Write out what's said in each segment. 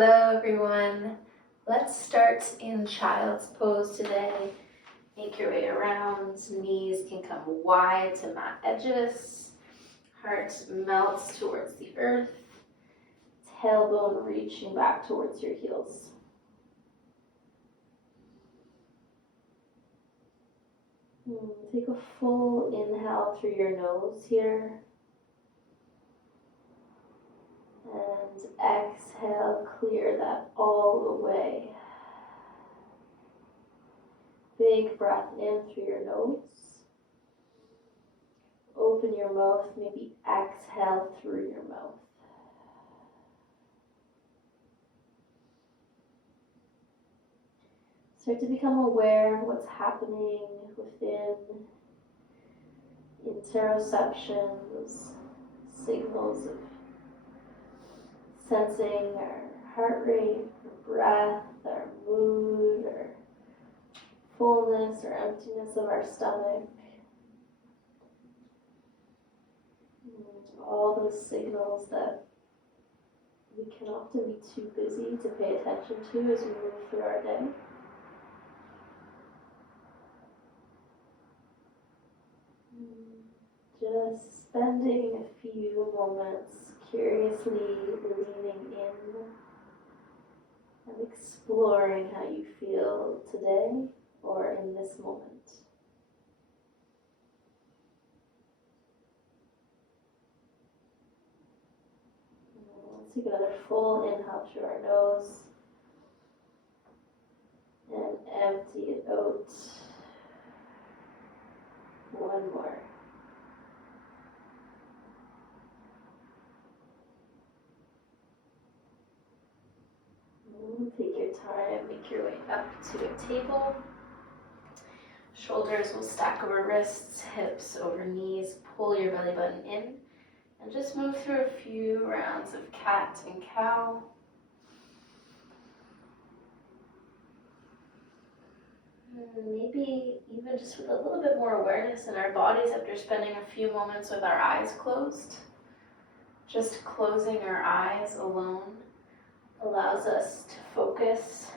Hello everyone. Let's start in child's pose today. Make your way around. Knees can come wide to mat edges. Heart melts towards the earth. Tailbone reaching back towards your heels. Take a full inhale through your nose here. And exhale, clear that all away. Big breath in through your nose. Open your mouth, maybe exhale through your mouth. Start to become aware of what's happening within interoceptions, signals of sensing our heart rate, our breath, our mood, our fullness or emptiness of our stomach. All those signals that we can often be too busy to pay attention to as we move through our day. Just spending a few moments curiously leaning in and exploring how you feel today or in this moment. Let's take another full inhale through our nose and empty it out. One more. Take your time, make your way up to a table. Shoulders will stack over wrists, hips over knees. Pull your belly button in and just move through a few rounds of cat and cow. Maybe even just with a little bit more awareness in our bodies after spending a few moments with our eyes closed. Just closing our eyes alone allows us to focus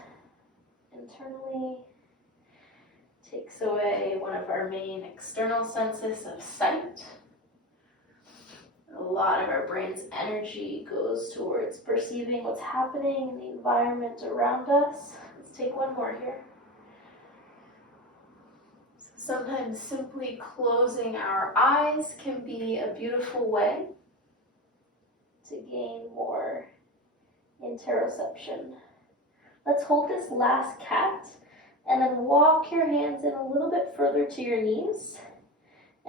internally, takes away one of our main external senses of sight. A lot of our brain's energy goes towards perceiving what's happening in the environment around us. Let's take one more here. So sometimes simply closing our eyes can be a beautiful way to gain more interoception. Let's hold this last cat and then walk your hands in a little bit further to your knees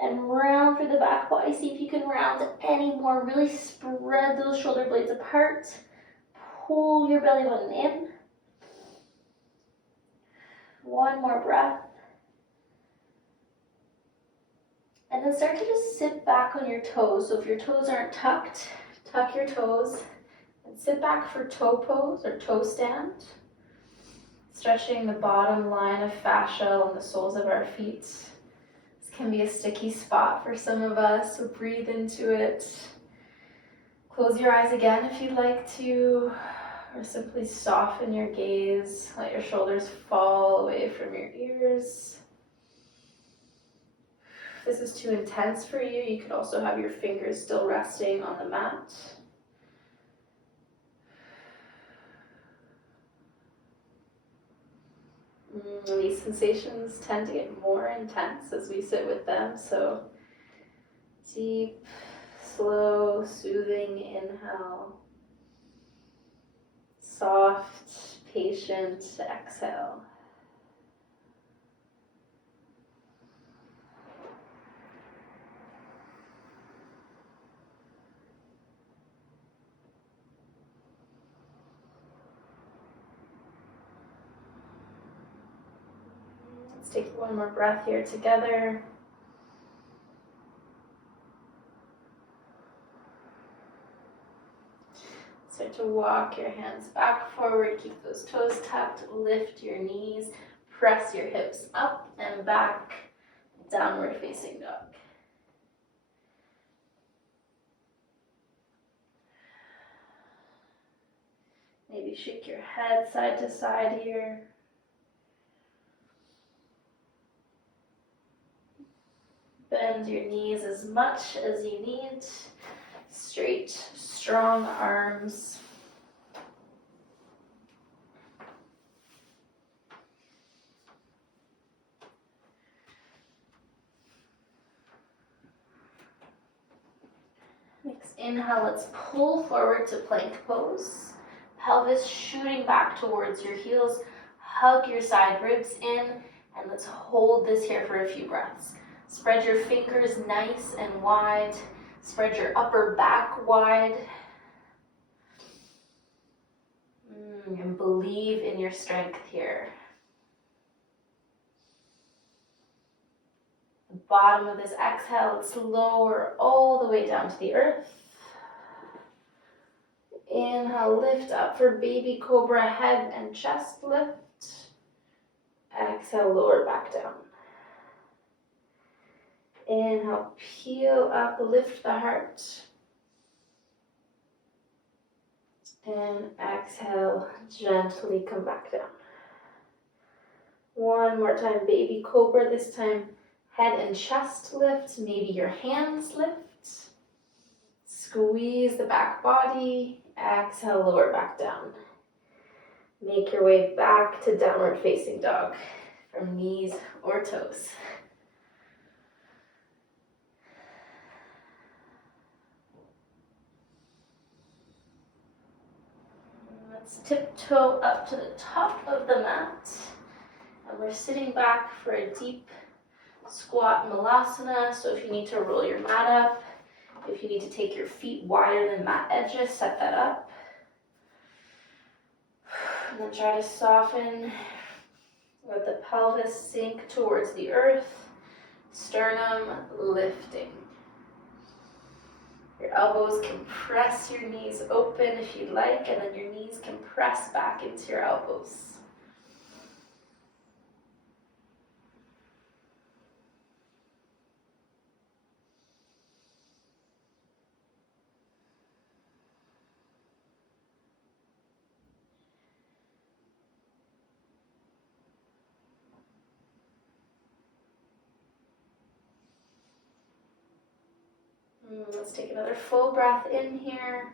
and round through the back body. See if you can round any more. Really spread those shoulder blades apart. Pull your belly button in. One more breath. And then start to just sit back on your toes. So if your toes aren't tucked, tuck your toes. And sit back for toe pose or toe stand. Stretching the bottom line of fascia on the soles of our feet. This can be a sticky spot for some of us, so breathe into it. Close your eyes again if you'd like to, or simply soften your gaze. Let your shoulders fall away from your ears. If this is too intense for you, you could also have your fingers still resting on the mat. These sensations tend to get more intense as we sit with them, so deep, slow, soothing inhale, soft, patient exhale. Take one more breath here together. Start to walk your hands back forward. Keep those toes tucked. Lift your knees. Press your hips up and back. Downward facing dog. Maybe shake your head side to side here. Bend your knees as much as you need. Straight, strong arms. Next inhale, let's pull forward to plank pose. Pelvis shooting back towards your heels. Hug your side ribs in, and let's hold this here for a few breaths. Spread your fingers nice and wide. Spread your upper back wide. And believe in your strength here. The bottom of this exhale, let's lower all the way down to the earth. Inhale, lift up for baby cobra, head and chest lift. Exhale, lower back down. Inhale, peel up, lift the heart. And exhale, gently come back down. One more time, baby cobra, this time head and chest lift, maybe your hands lift. Squeeze the back body. Exhale, lower back down. Make your way back to downward facing dog from knees or toes. Let's tiptoe up to the top of the mat. And we're sitting back for a deep squat malasana. So if you need to roll your mat up, if you need to take your feet wider than mat edges, set that up. And then try to soften. Let the pelvis sink towards the earth. Sternum lifting. Your elbows can press your knees open if you'd like, and then your knees can press back into your elbows. Let's take another full breath in here.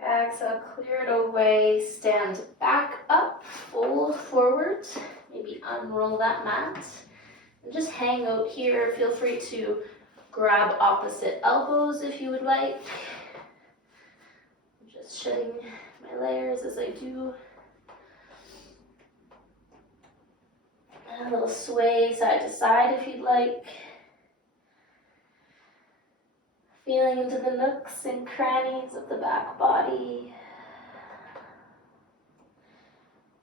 Exhale, clear it away. Stand back up, fold forward. Maybe unroll that mat. And just hang out here. Feel free to grab opposite elbows if you would like. Just shedding my layers as I do. And a little sway side to side if you'd like. Feeling into the nooks and crannies of the back body.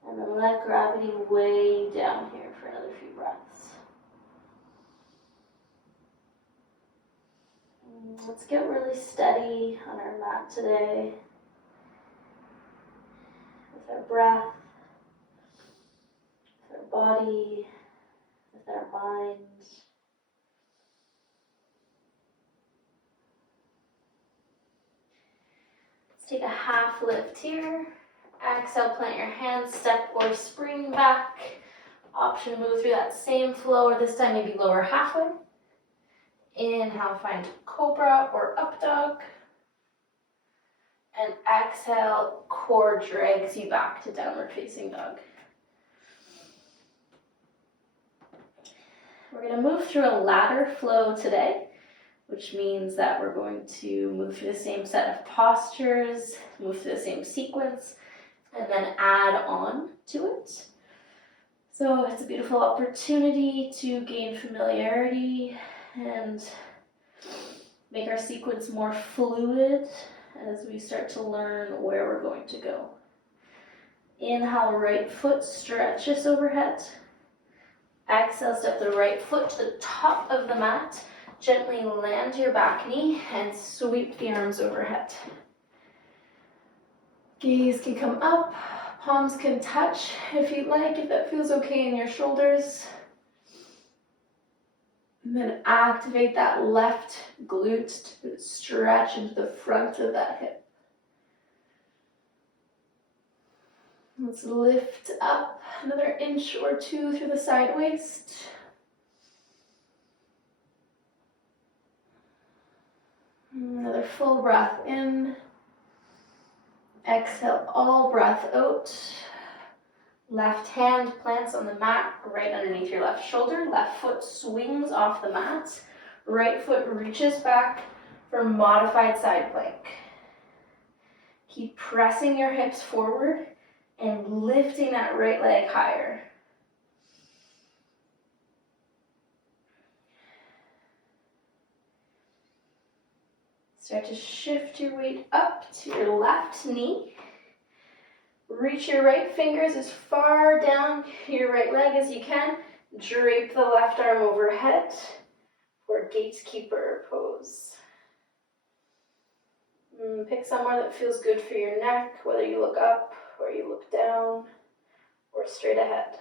And then let gravity weigh down here for another few breaths. Let's get really steady on our mat today. With our breath, with our body, with our mind. Take a half lift here. Exhale, plant your hands, step or spring back. Option move through that same flow, or this time maybe lower halfway. Inhale, find cobra or up dog. And exhale, core drags you back to downward facing dog. We're going to move through a ladder flow today, which means that we're going to move through the same set of postures, move through the same sequence, and then add on to it. So it's a beautiful opportunity to gain familiarity and make our sequence more fluid as we start to learn where we're going to go. Inhale, right foot stretches overhead. Exhale, step the right foot to the top of the mat. Gently land your back knee and sweep the arms overhead. Gaze can come up, palms can touch if you'd like, if that feels okay in your shoulders. And then activate that left glute to stretch into the front of that hip. Let's lift up another inch or two through the side waist. Another full breath in. Exhale, all breath out. Left hand plants on the mat, right underneath your left shoulder. Left foot swings off the mat. Right foot reaches back for modified side plank. Keep pressing your hips forward and lifting that right leg higher. Start to shift your weight up to your left knee. Reach your right fingers as far down your right leg as you can. Drape the left arm overhead for gatekeeper pose. Pick somewhere that feels good for your neck, whether you look up or you look down or straight ahead.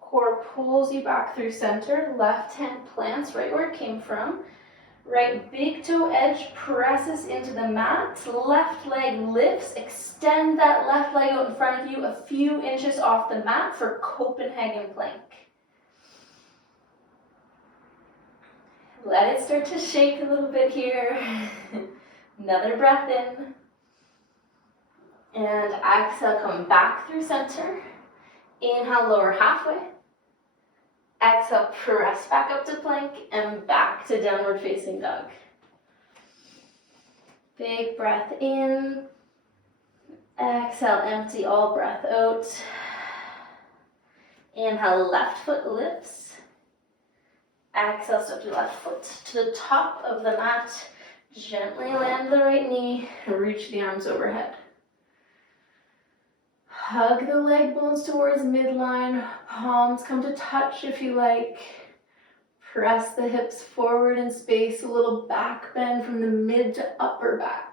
Core pulls you back through center. Left hand plants right where it came from. Right big toe edge presses into the mat. Left leg lifts. Extend that left leg out in front of you a few inches off the mat for Copenhagen plank. Let it start to shake a little bit here. Another breath in. And exhale, come back through center. Inhale, lower halfway. Exhale, press back up to plank and back to downward facing dog. Big breath in. Exhale, empty all breath out. Inhale, left foot lifts. Exhale, step your left foot to the top of the mat. Gently land the right knee. Reach the arms overhead. Hug the leg bones towards midline. Palms come to touch if you like. Press the hips forward in space. A little back bend from the mid to upper back.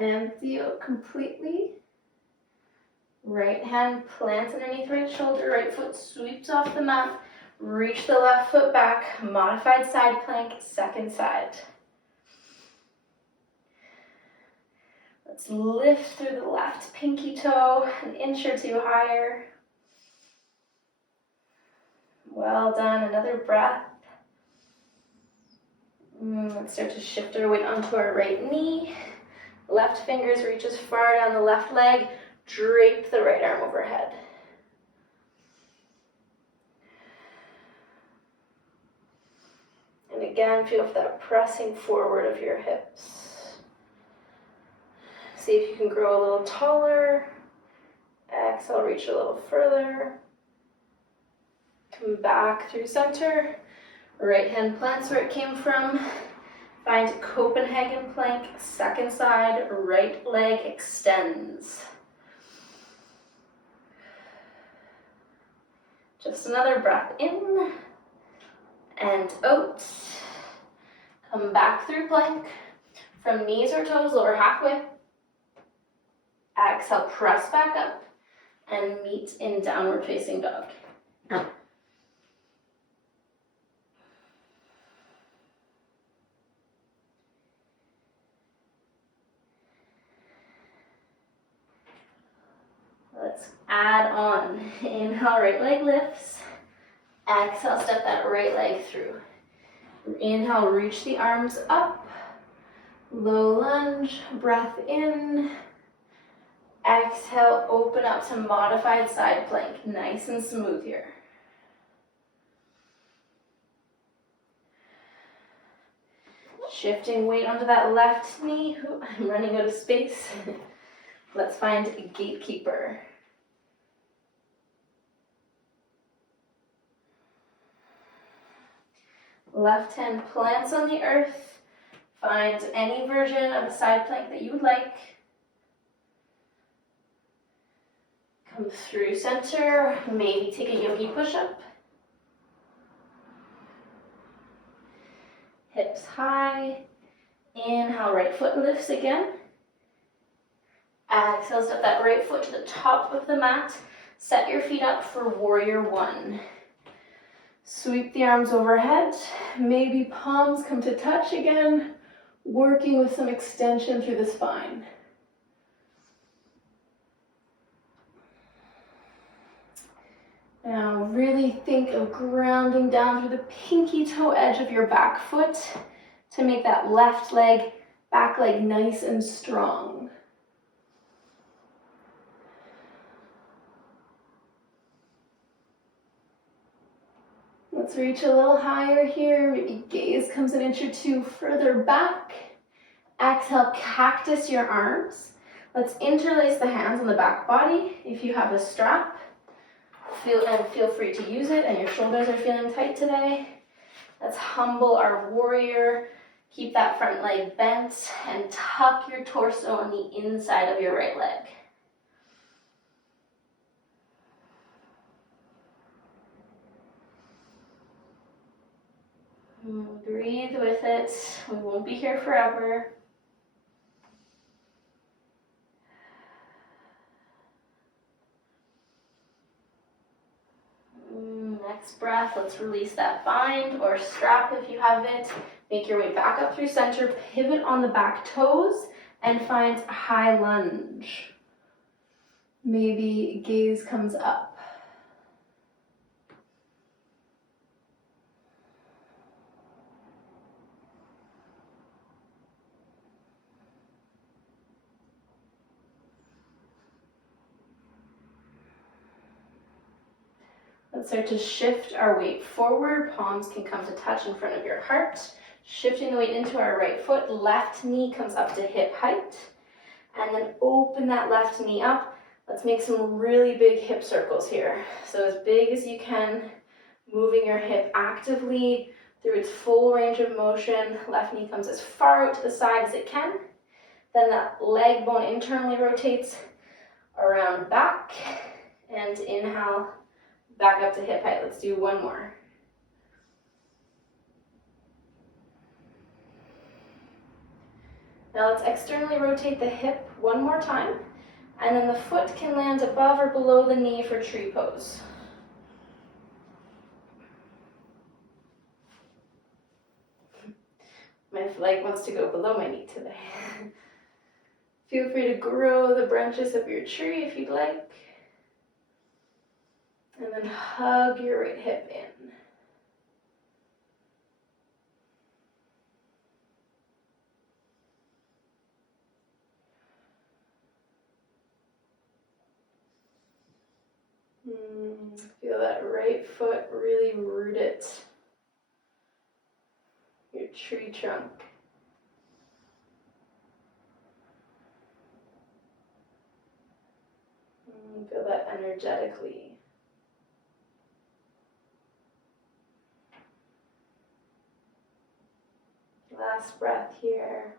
Empty out completely. Right hand plants underneath right shoulder. Right foot sweeps off the mat. Reach the left foot back. Modified side plank, second side. Let's lift through the left pinky toe, an inch or two higher. Well done, another breath. Let's start to shift our weight onto our right knee. Left fingers reach as far down the left leg. Drape the right arm overhead. And again, feel for that pressing forward of your hips. See if you can grow a little taller. Exhale, reach a little further. Come back through center. Right hand plants where it came from. Find Copenhagen plank, second side, right leg extends. Just another breath in and out. Come back through plank. From knees or toes, lower halfway. Exhale, press back up and meet in downward facing dog. Let's add on. Inhale, right leg lifts. Exhale, step that right leg through. Inhale, reach the arms up. Low lunge, breath in. Exhale, open up to modified side plank. Nice and smooth here. Shifting weight onto that left knee. Ooh, I'm running out of space. Let's find a gatekeeper. Left hand plants on the earth. Find any version of a side plank that you would like. Come through center, maybe take a yogi push-up. Hips high. Inhale, right foot lifts again. Exhale, step that right foot to the top of the mat. Set your feet up for warrior one. Sweep the arms overhead. Maybe palms come to touch again, working with some extension through the spine. Now really think of grounding down through the pinky toe edge of your back foot to make that left leg, back leg nice and strong. Let's reach a little higher here. Maybe gaze comes an inch or two further back. Exhale, cactus your arms. Let's interlace the hands on the back body. If you have a strap, feel free to use it, and your shoulders are feeling tight today. Let's humble our warrior. Keep that front leg bent and tuck your torso on the inside of your right leg. Breathe with it. We won't be here forever. Next breath, let's release that bind or strap if you have it. Make your way back up through center, pivot on the back toes, and find a high lunge. Maybe gaze comes up. Let's start to shift our weight forward. Palms can come to touch in front of your heart. Shifting the weight into our right foot. Left knee comes up to hip height. And then open that left knee up. Let's make some really big hip circles here. So as big as you can, moving your hip actively through its full range of motion. Left knee comes as far out to the side as it can. Then that leg bone internally rotates around back. And inhale. Back up to hip height. Let's do one more. Now let's externally rotate the hip one more time, and then the foot can land above or below the knee for tree pose. My leg wants to go below my knee today. Feel free to grow the branches of your tree if you'd like. And then hug your right hip in. Feel that right foot really root it. Your tree trunk. Feel that energetically. Last breath here.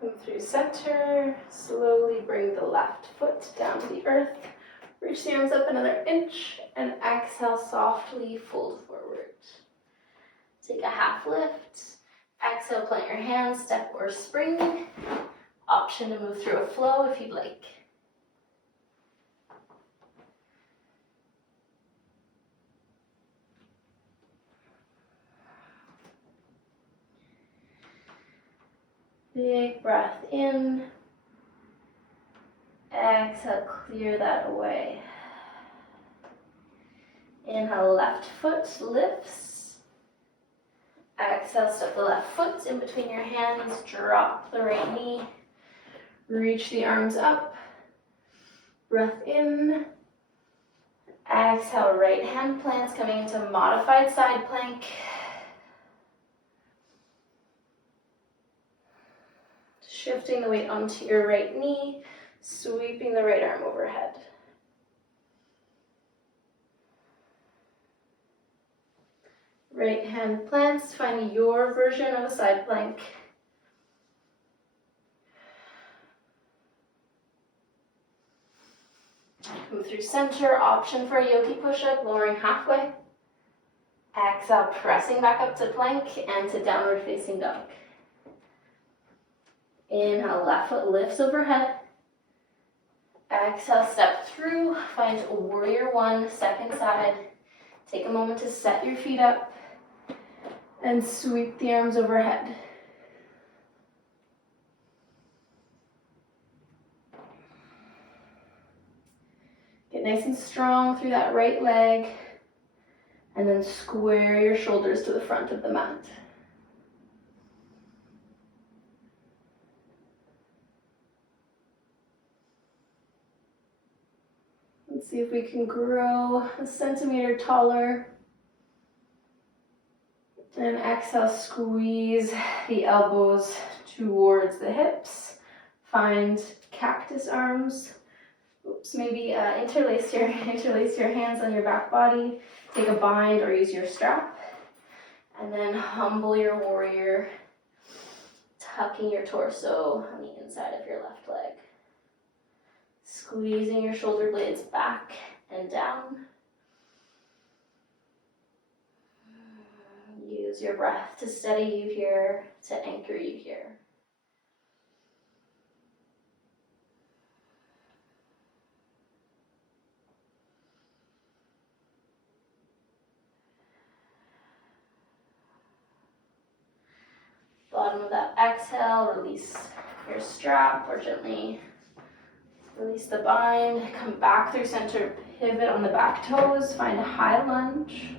Come through center. Slowly bring the left foot down to the earth. Reach the arms up another inch and exhale, softly fold forward. Take a half lift. Exhale, plant your hands, step or spring. Option to move through a flow if you'd like. Big breath in. Exhale, clear that away. Inhale, left foot lifts. Exhale, step the left foot in between your hands. Drop the right knee. Reach the arms up. Breath in. Exhale, right hand plants coming into modified side plank. Shifting the weight onto your right knee, sweeping the right arm overhead. Right hand plants, find your version of a side plank. Move through center, option for a yogi push-up, lowering halfway. Exhale, pressing back up to plank and to downward facing dog. Inhale, left foot lifts overhead. Exhale, step through, find warrior one, second side. Take a moment to set your feet up and sweep the arms overhead. Get nice and strong through that right leg, and then square your shoulders to the front of the mat. Let's see if we can grow a centimeter taller. And exhale, squeeze the elbows towards the hips. Find cactus arms. Oops, maybe interlace your hands on your back body. Take a bind or use your strap. And then humble your warrior, tucking your torso on the inside of your left leg. Squeezing your shoulder blades back and down. Use your breath to steady you here, to anchor you here. Bottom of that exhale, release your strap or gently release the bind. Come back through center, pivot on the back toes, find a high lunge.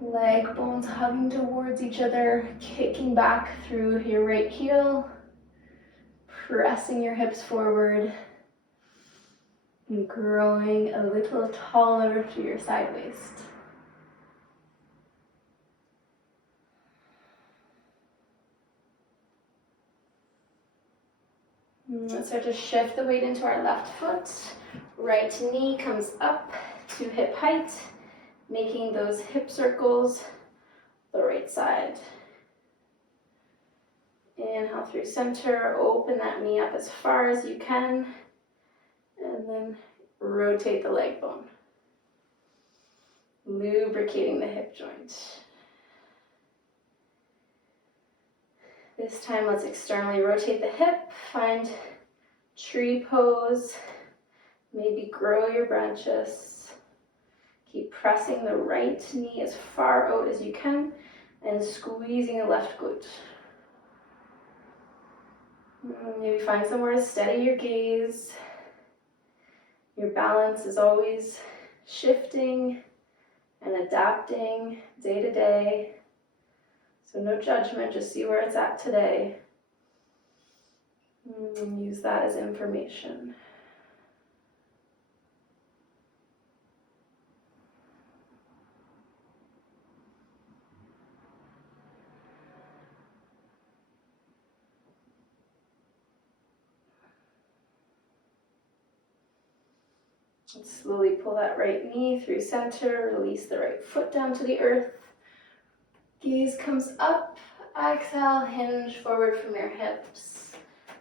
Leg bones hugging towards each other, kicking back through your right heel, pressing your hips forward, and growing a little taller to your side waist. Let's start to shift the weight into our left foot. Right knee comes up to hip height, making those hip circles the right side. Inhale through center, open that knee up as far as you can, and then rotate the leg bone, lubricating the hip joint. This time, let's externally rotate the hip, find tree pose, maybe grow your branches. Keep pressing the right knee as far out as you can and squeezing the left glute. Maybe find somewhere to steady your gaze. Your balance is always shifting and adapting day to day. So no judgment, just see where it's at today. Use that as information. Slowly pull that right knee through center, release the right foot down to the earth. Gaze comes up, exhale, hinge forward from your hips,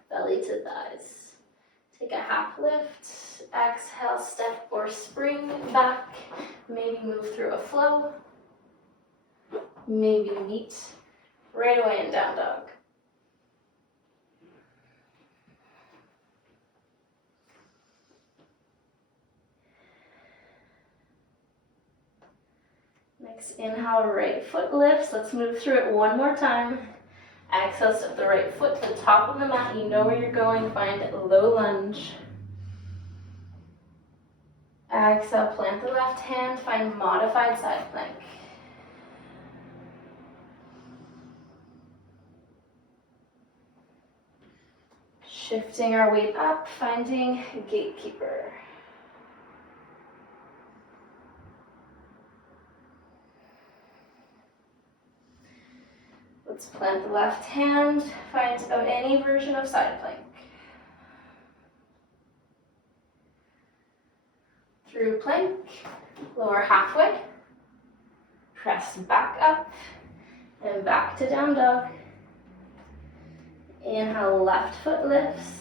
belly to thighs. Take a half lift, exhale, step or spring back, maybe move through a flow, maybe meet right away in down dog. Next, inhale, right foot lifts. Let's move through it one more time. Exhale, step the right foot to the top of the mat. You know where you're going. Find low lunge. Exhale, plant the left hand. Find modified side plank. Shifting our weight up, finding gatekeeper. Let's plant the left hand, find any version of side plank. Through plank, lower halfway, press back up, and back to down dog. Inhale, left foot lifts.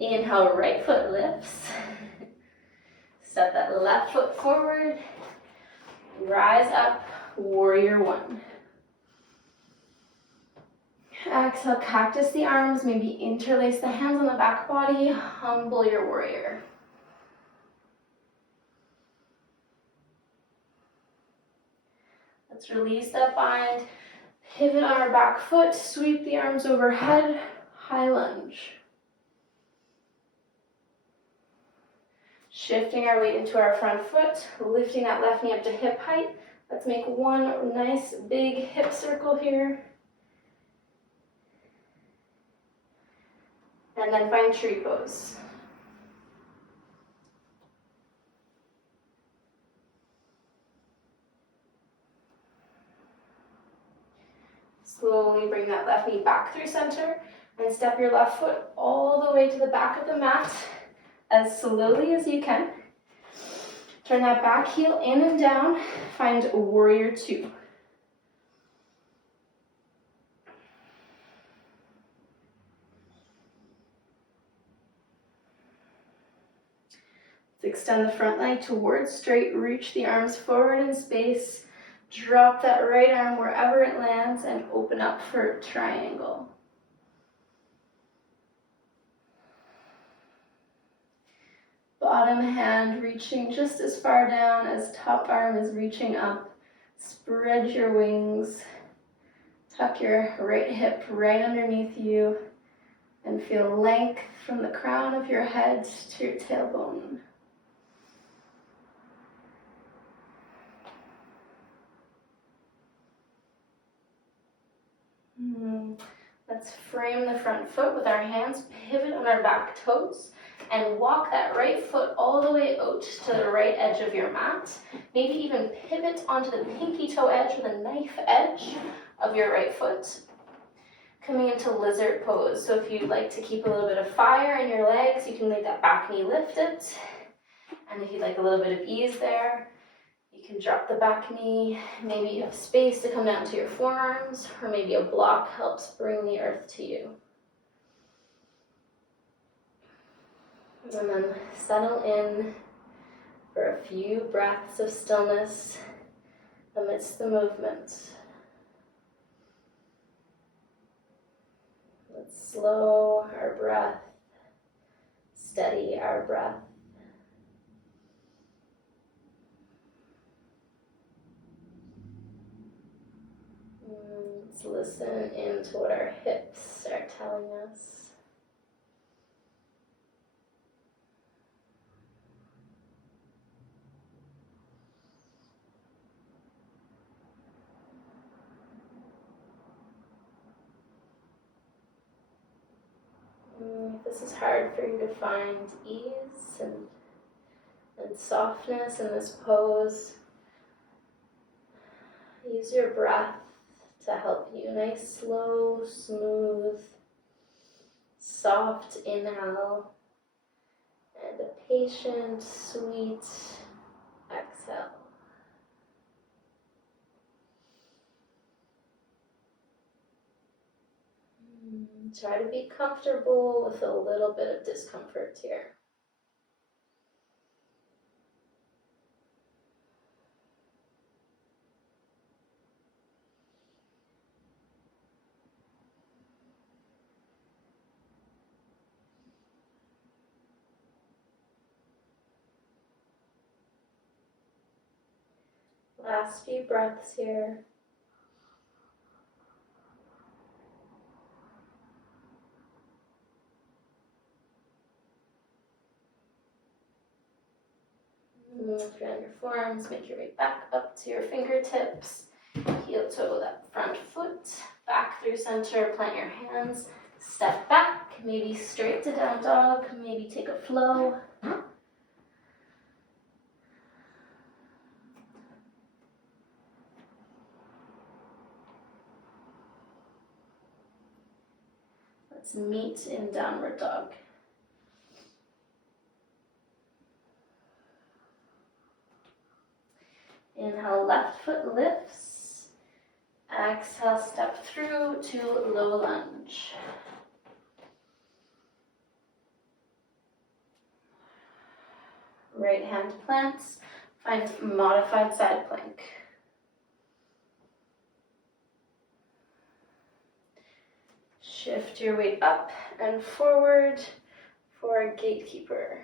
Inhale, right foot lifts. Step that left foot forward. Rise up, warrior one. Exhale, cactus the arms, maybe interlace the hands on the back body, humble your warrior. Let's release that bind, pivot on our back foot, sweep the arms overhead, high lunge. Shifting our weight into our front foot, lifting that left knee up to hip height. Let's make one nice big hip circle here. And then find tree pose. Slowly bring that left knee back through center and step your left foot all the way to the back of the mat as slowly as you can. Turn that back heel in and down. Find warrior two. Let's extend the front leg towards straight. Reach the arms forward in space. Drop that right arm wherever it lands and open up for triangle. Bottom hand reaching just as far down as top arm is reaching up. Spread your wings. Tuck your right hip right underneath you and feel length from the crown of your head to your tailbone. Let's frame the front foot with our hands, pivot on our back toes, and walk that right foot all the way out to the right edge of your mat. Maybe even pivot onto the pinky toe edge or the knife edge of your right foot. Coming into lizard pose. So if you'd like to keep a little bit of fire in your legs, you can make that back knee lifted. And if you'd like a little bit of ease there, you can drop the back knee. Maybe you have space to come down to your forearms, or maybe a block helps bring the earth to you. And then settle in for a few breaths of stillness amidst the movement. Let's slow our breath, steady our breath. Let's listen into what our hips are telling us. If this is hard for you to find ease and softness in this pose, use your breath to help you. Nice, slow, smooth, soft inhale, and a patient, sweet exhale. Try to be comfortable with a little bit of discomfort here. Last few breaths here. If you're on your forearms, make your way back up to your fingertips. Heel toe that front foot, back through center, plant your hands, step back, maybe straight to down dog, maybe take a flow. Let's meet in downward dog. Inhale, left foot lifts. Exhale, step through to low lunge. Right hand plants. Find modified side plank. Shift your weight up and forward for gatekeeper.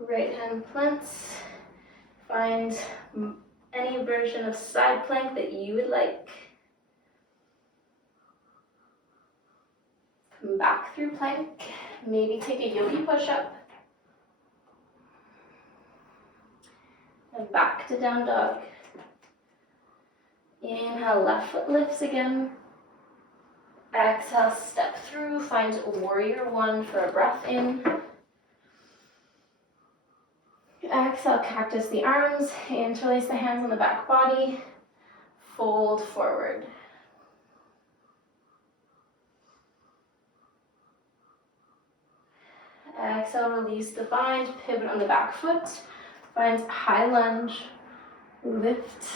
Right hand plants. Find any version of side plank that you would like. Come back through plank. Maybe take a yogi push-up. And back to down dog. Inhale, left foot lifts again. Exhale, step through. Find warrior one for a breath in. Exhale, cactus the arms. Interlace the hands on the back body. Fold forward. Exhale, release the bind. Pivot on the back foot. Find high lunge. Lift.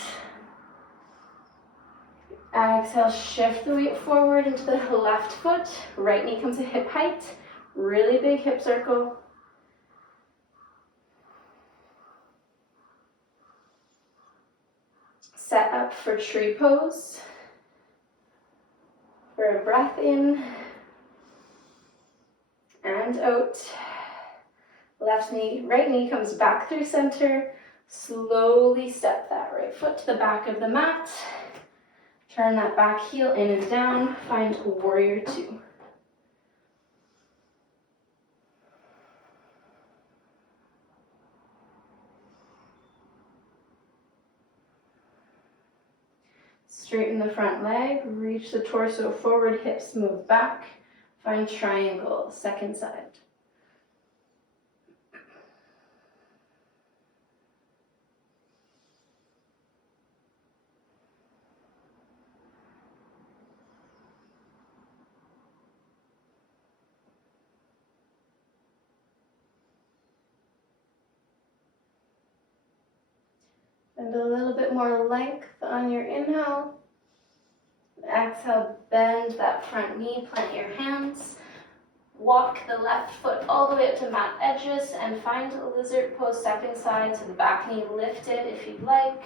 Exhale, shift the weight forward into the left foot. Right knee comes to hip height. Really big hip circle. Set up for tree pose. For a breath in and out. Left knee, right knee comes back through center. Slowly step that right foot to the back of the mat. Turn that back heel in and down. Find warrior two. Straighten the front leg, reach the torso forward, hips move back. Find triangle, second side. And a little bit more length on your inhale. Exhale, bend that front knee, plant your hands. Walk the left foot all the way up to mat edges and find a lizard pose, second side, so the back knee lifted if you'd like.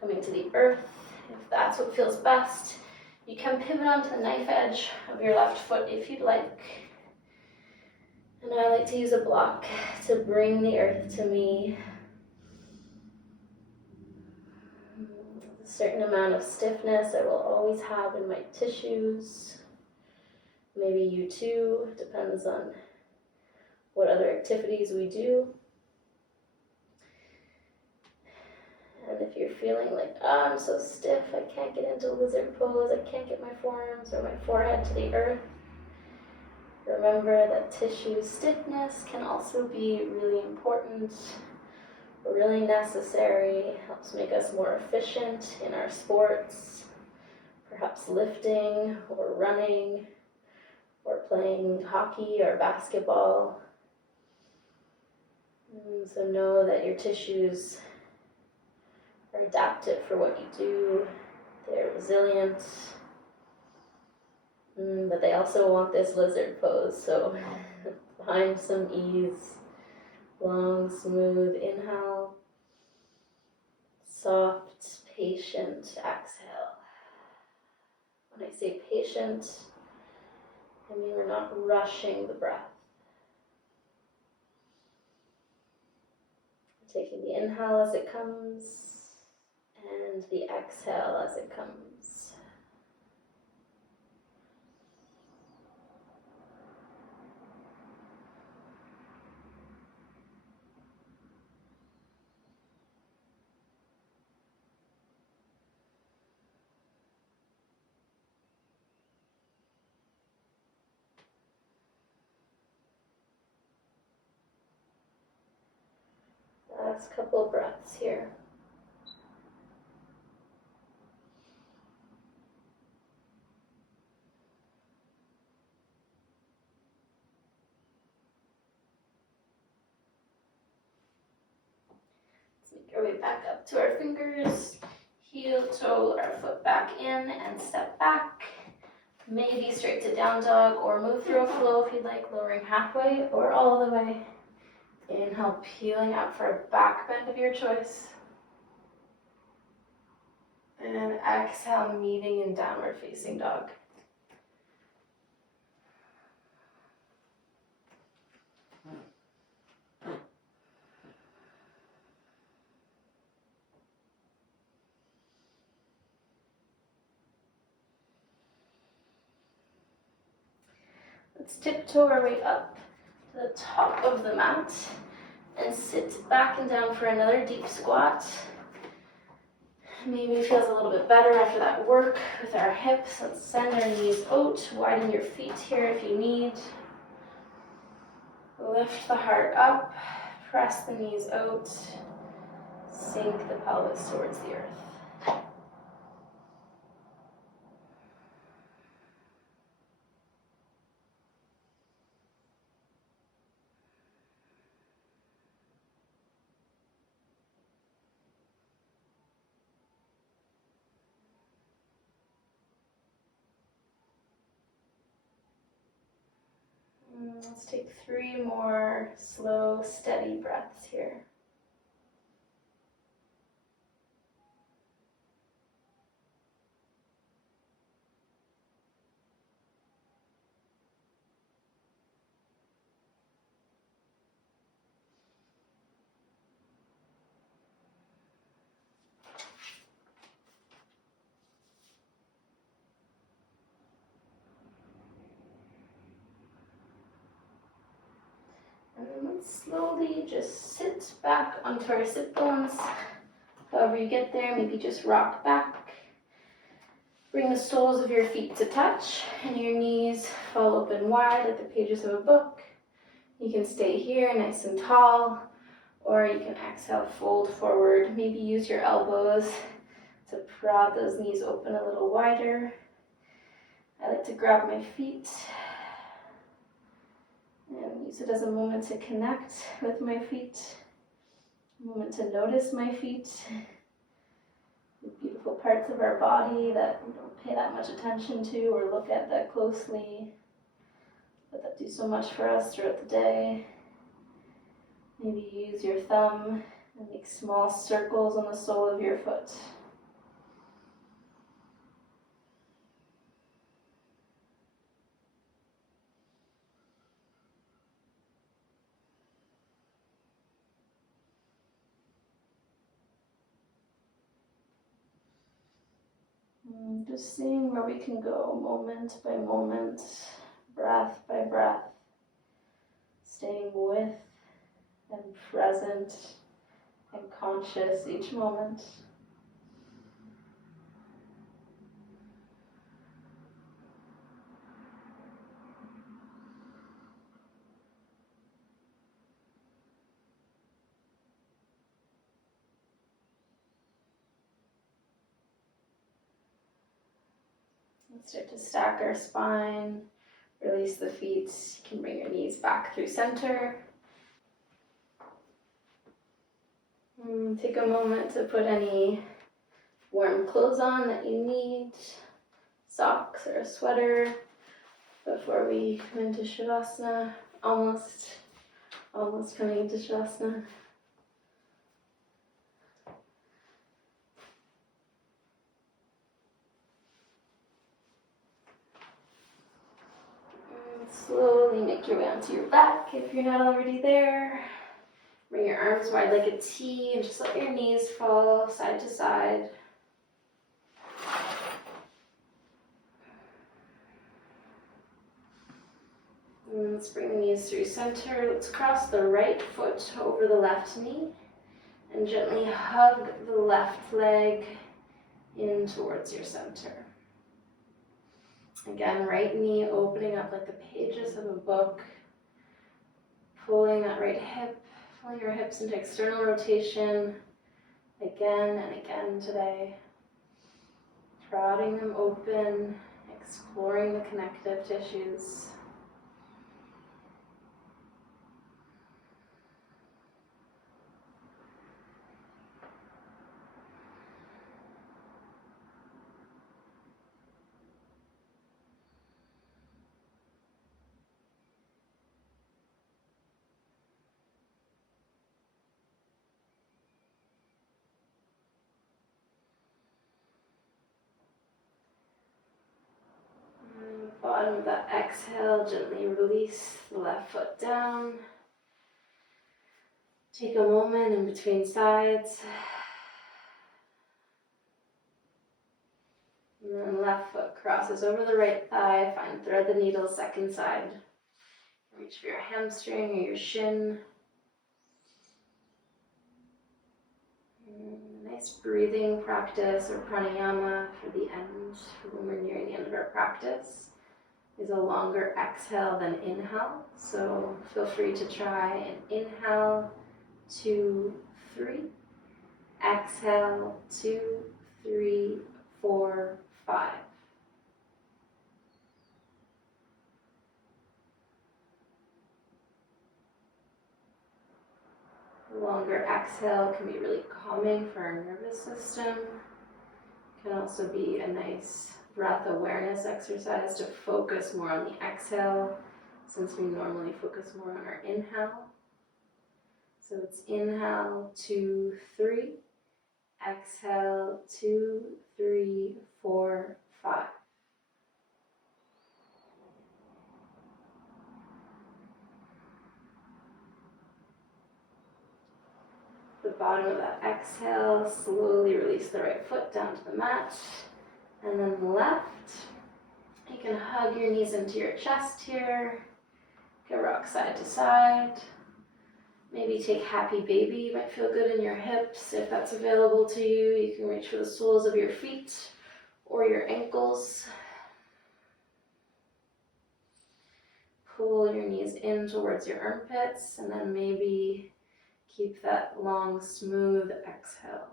Coming to the earth, if that's what feels best. You can pivot onto the knife edge of your left foot if you'd like. And I like to use a block to bring the earth to me. A certain amount of stiffness I will always have in my tissues. Maybe you too, depends on what other activities we do. And if you're feeling like, oh, I'm so stiff, I can't get into lizard pose, I can't get my forearms or my forehead to the earth, remember that tissue stiffness can also be really important, really necessary, helps make us more efficient in our sports, perhaps lifting or running or playing hockey or basketball. So know that your tissues are adapted for what you do, they're resilient, but they also want this lizard pose, so find some ease. Long, smooth inhale, soft, patient exhale. When I say patient, I mean we're not rushing the breath. Taking the inhale as it comes, and the exhale as it comes. Last couple of breaths here. Make our way back up to our fingers, heel, toe, our foot back in and step back. Maybe straight to down dog, or move through a flow if you'd like, lowering halfway or all the way. Inhale, peeling up for a back bend of your choice. And exhale, meeting in downward facing dog. Let's tiptoe our way up to the top of the mat and sit back and down for another deep squat. Maybe it feels a little bit better after that work with our hips. Let's send our knees out. Widen your feet here if you need. Lift the heart up. Press the knees out. Sink the pelvis towards the earth. Let's take 3 more slow, steady breaths here. And then let's slowly just sit back onto our sit bones. However you get there, maybe just rock back. Bring the soles of your feet to touch and your knees fall open wide like the pages of a book. You can stay here nice and tall, or you can exhale, fold forward. Maybe use your elbows to prod those knees open a little wider. I like to grab my feet and use it as a moment to connect with my feet, a moment to notice my feet, the beautiful parts of our body that we don't pay that much attention to or look at that closely, but that do so much for us throughout the day. Maybe use your thumb and make small circles on the sole of your foot. Just seeing where we can go moment by moment, breath by breath, staying with and present and conscious each moment. Let's start to stack our spine, release the feet. You can bring your knees back through center. Take a moment to put any warm clothes on that you need, socks or a sweater, before we come into Shavasana. Almost coming into Shavasana. Slowly make your way onto your back if you're not already there. Bring your arms wide like a T and just let your knees fall side to side. And let's bring the knees through center. Let's cross the right foot over the left knee and gently hug the left leg in towards your center. Again, right knee opening up like the pages of a book. Pulling that right hip, pulling your hips into external rotation again and again today. Prodding them open, exploring the connective tissues. bottom of that exhale, gently release the left foot down. Take a moment in between sides. And then left foot crosses over the right thigh. Find thread the needle, second side. Reach for your hamstring or your shin. Nice breathing practice or pranayama for the end, for when we're nearing the end of our practice, is a longer exhale than inhale. So feel free to try an inhale, 2, 3. Exhale, 2, 3, 4, 5. A longer exhale can be really calming for our nervous system. Can also be a nice breath awareness exercise to focus more on the exhale, since we normally focus more on our inhale. So it's inhale, 2, 3. Exhale, 2, 3, 4, 5. The bottom of that exhale, slowly release the right foot down to the mat. And then the left. You can hug your knees into your chest here. You can rock side to side. Maybe take happy baby. You might feel good in your hips. If that's available to you, you can reach for the soles of your feet or your ankles. Pull your knees in towards your armpits, and then maybe keep that long, smooth exhale.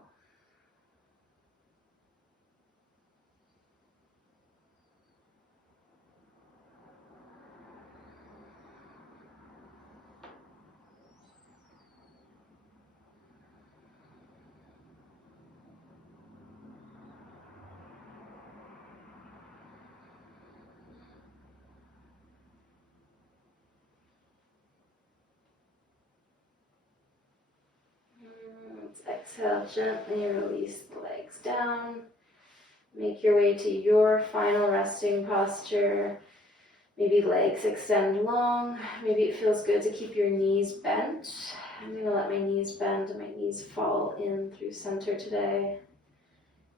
Let's exhale, gently release the legs down. Make your way to your final resting posture. Maybe legs extend long. Maybe it feels good to keep your knees bent. I'm going to let my knees bend and my knees fall in through center today.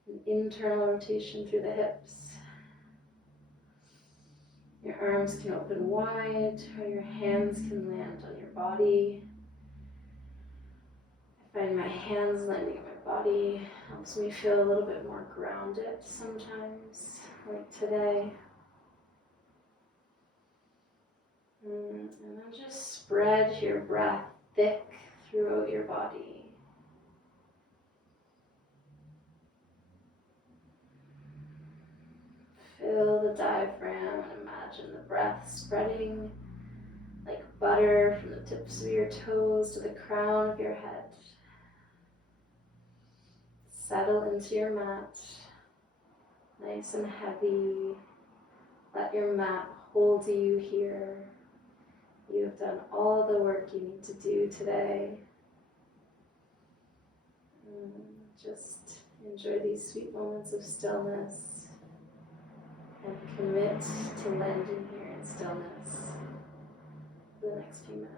An internal rotation through the hips. Your arms can open wide, or your hands can land on your body. I find my hands landing on my body helps me feel a little bit more grounded sometimes, like today. And then just spread your breath thick throughout your body. Fill the diaphragm and imagine the breath spreading like butter from the tips of your toes to the crown of your head. Settle into your mat, nice and heavy. Let your mat hold you here. You have done all the work you need to do today. Just enjoy these sweet moments of stillness and commit to landing here in stillness for the next few minutes.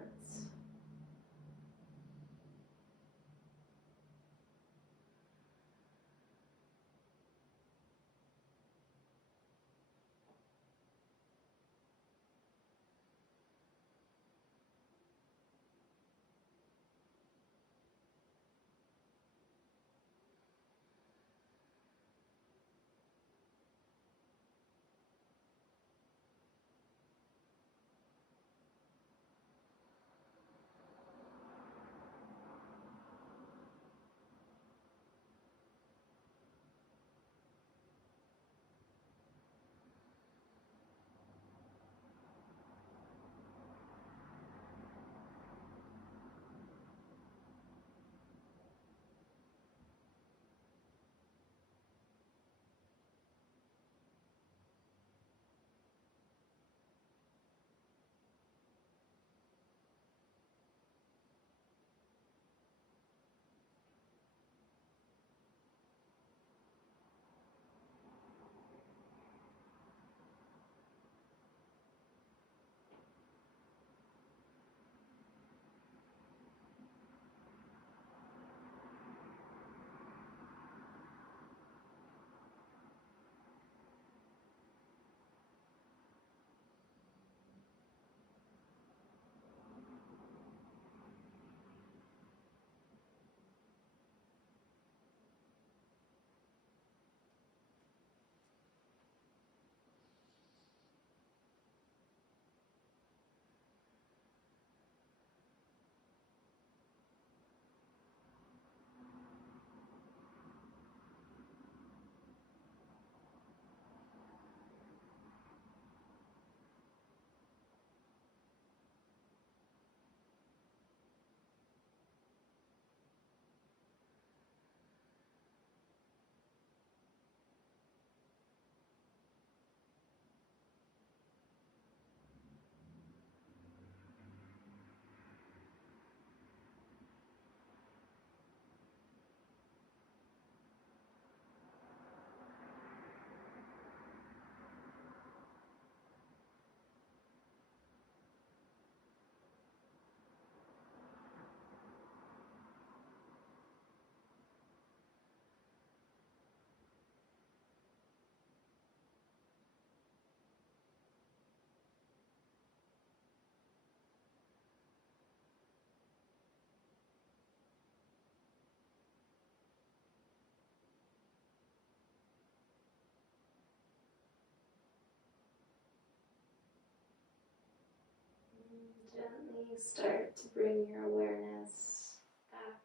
Gently start to bring your awareness back.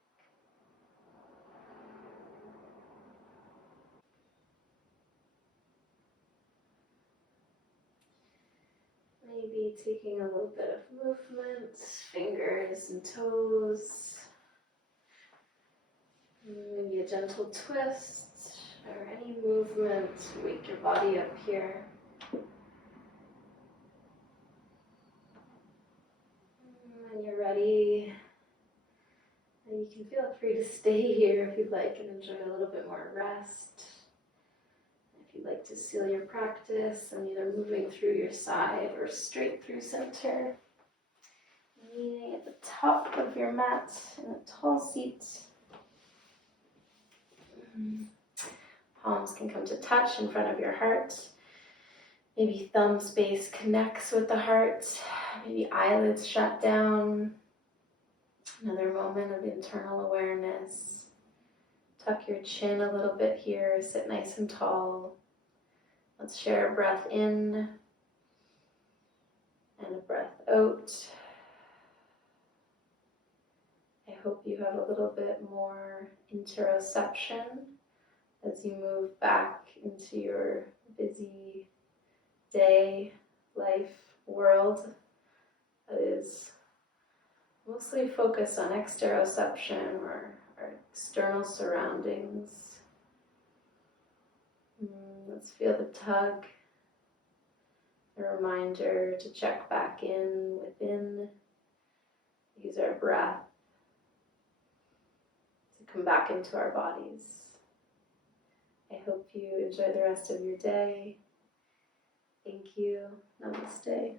Maybe taking a little bit of movement, fingers and toes. Maybe a gentle twist or any movement to wake your body up here. When you're ready, you can feel free to stay here if you'd like and enjoy a little bit more rest. If you'd like to seal your practice, and either moving through your side or straight through center. Kneeling at the top of your mat in a tall seat. Palms can come to touch in front of your heart. Maybe thumb space connects with the heart. Maybe eyelids shut down. Another moment of internal awareness. Tuck your chin a little bit here. Sit nice and tall. Let's share a breath in and a breath out. I hope you have a little bit more interoception as you move back into your busy day, life, world that is mostly focused on exteroception or our external surroundings. Let's feel the tug, a reminder to check back in within, use our breath to come back into our bodies. I hope you enjoy the rest of your day. Thank you. Namaste.